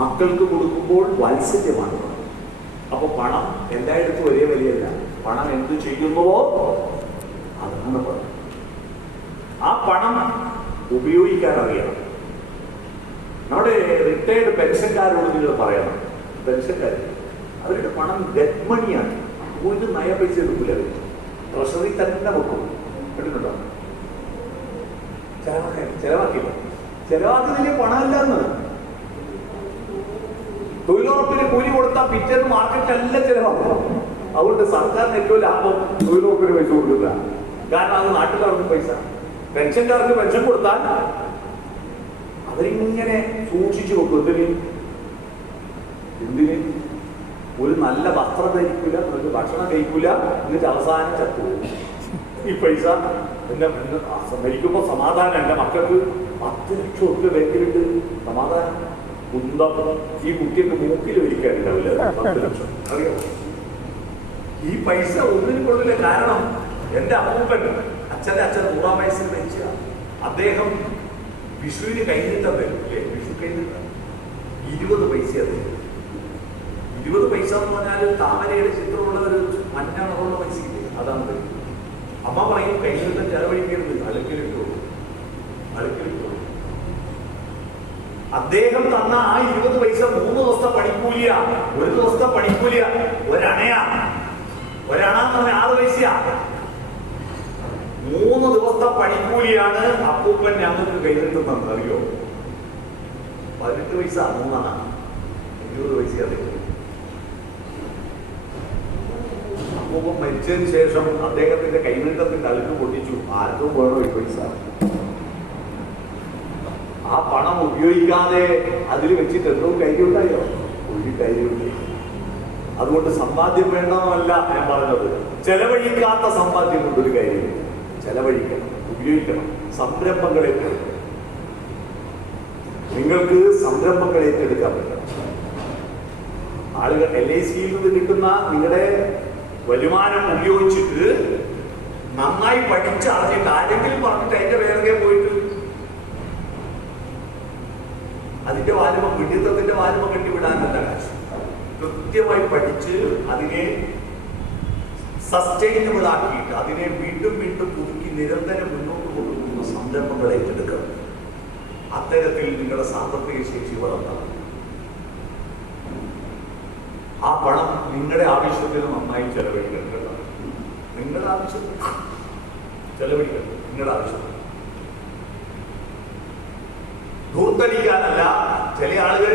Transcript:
മക്കൾക്ക് കൊടുക്കുമ്പോൾ വാത്സല്യമാണ്. അപ്പൊ പണം എല്ലായിടത്തും ഒരേ വിലയല്ല. പണം എന്ത് ചെയ്യുന്നുവോ അതാണ് പണം. ആ പണം ഉപയോഗിക്കാൻ അറിയണം. നമ്മുടെ റിട്ടയർഡ് പെൻഷൻകാരോട് നിങ്ങൾ പറയണം, പെൻഷൻകാർ അവരുടെ പണം ഡെഡ് മണിയാണ്. ഒരു നയ പൈസ എടുക്കില്ല, ട്രഷറി തന്നെ വെക്കും. എടുക്കണ്ടോ? ചെലവാക്കില്ല. ചെലവാക്കുന്നതിന് പണമല്ലെന്ന്. തൊഴിലുറപ്പിന് കൂലി കൊടുത്താൽ പിറ്റേന്ന് മാർക്കറ്റല്ല ചെലവാക്കണം. അതുകൊണ്ട് സർക്കാരിന് ഏറ്റവും ലാഭം തൊഴിലുറപ്പിന് പൈസ കൊടുക്കില്ല. കാരണം അത് നാട്ടിലാർക്ക് പൈസ. പെൻഷൻകാർക്ക് പെൻഷൻ കൊടുത്താൽ അവരിങ്ങനെ സൂക്ഷിച്ചു വെക്കും. എന്തിന്? ഒരു നല്ല വസ്ത്രം ധരിക്കില്ല, ഒരു ഭക്ഷണം കഴിക്കില്ല, എന്നിട്ട് അവസാനം ചത്തുപോകും. ഈ പൈസ മരിക്കുമ്പോ സമാധാനം. എൻ്റെ മക്കൾക്ക് 10 ലക്ഷം ഒക്കെ ബാങ്കിലുണ്ട്, സമാധാനം. ഈ കുട്ടിയൊക്കെ മൂക്കിൽ ഒരിക്കാനുണ്ടാവില്ല 10 ലക്ഷം. അറിയോ? ഈ പൈസ ഒന്നിനും കൊള്ളില്ല. കാരണം എൻ്റെ അപ്പൂപ്പൻ, അച്ഛൻ്റെ അച്ഛൻ 100-ാം വയസ്സിൽ മരിച്ച അദ്ദേഹം വിഷുവിന് കൈനീട്ടം തരില്ലേ? വിഷു കൈനീട്ടം 20 പൈസ. അത് 20 പൈസ എന്ന് പറഞ്ഞാൽ താമരയുടെ ചിത്രമുള്ള ഒരു മഞ്ഞ നിറമുള്ള പൈസ ഇല്ലേ? അതാണ്. അമ്മ പറയും കൈനീട്ടം ചെലവഴിക്കരുത്, അലക്കിലിട്ടു. അദ്ദേഹം തന്ന ആ 20 പൈസ 3 ദിവസത്തെ പണിക്കൂലിയ. ഒരു ദിവസത്തെ പണിക്കൂലിയ ഒരണയാ. ഒരണാന്ന് പറഞ്ഞാൽ 6 പൈസയാ. 3 ദിവസത്തെ പണിക്കൂലിയാണ് അപ്പൂപ്പൻ ഞങ്ങൾക്ക് കൈനീട്ടുന്നത്. അറിയോ? 18 പൈസ 3 20 പൈസ. അപ്പൂപ്പൻ മരിച്ചതിന് ശേഷം അദ്ദേഹത്തിന്റെ കൈനീട്ടത്തിന്റെ അലുക്ക് പൊട്ടിച്ചു. ആർക്കും വേണോ ഈ പൈസ? ആ പണം ഉപയോഗിക്കാതെ അതിൽ വെച്ചിട്ട് എന്തോ കാര്യമുണ്ടായോ? ഒരു കാര്യമില്ല. അതുകൊണ്ട് സമ്പാദ്യം വേണമെന്നല്ല ഞാൻ പറഞ്ഞത്. ചെലവഴിക്കാത്ത സമ്പാദ്യം കൊണ്ടൊരു കാര്യമില്ല. ചെലവഴിക്കണം, ഉപയോഗിക്കണം. സംരംഭങ്ങൾ ഏറ്റെടുക്കണം. നിങ്ങൾക്ക് സംരംഭങ്ങൾ ഏറ്റെടുക്കാൻ പറ്റണം. ആളുകൾ LICയിൽ നിന്ന് കിട്ടുന്ന നിങ്ങളുടെ വരുമാനം ഉപയോഗിച്ചിട്ട് നന്നായി പഠിച്ച് അറിഞ്ഞിട്ട് ആരെങ്കിലും പറഞ്ഞിട്ട് അതിന്റെ വേറെ പോയിട്ട് അതിന്റെ വാലുമ പിടിത്തത്തിന്റെ വാലുമ കെട്ടിവിടാനല്ല കാശ്. കൃത്യമായി പഠിച്ച് അതിനെ സസ്റ്റൈനബിൾ ആക്കിയിട്ട് അതിനെ വീണ്ടും വീണ്ടും പുതുക്കി നിരന്തരം മുന്നോട്ട് കൊണ്ടുപോകുന്ന സംരംഭങ്ങൾ ഏറ്റെടുക്കണം. അത്തരത്തിൽ നിങ്ങളുടെ സാമ്പത്തിക ശേഷി വളർത്തണം. ആ പണം നിങ്ങളുടെ ആവശ്യത്തിന് നന്നായി ചെലവഴിക്കേണ്ടതാണ്. നിങ്ങളുടെ ആവശ്യത്തിന് ചെലവഴിക്കണം. നിങ്ങളുടെ ആവശ്യത്തിന് ധൂർത്തടിക്കാനല്ല. ചില ആളുകൾ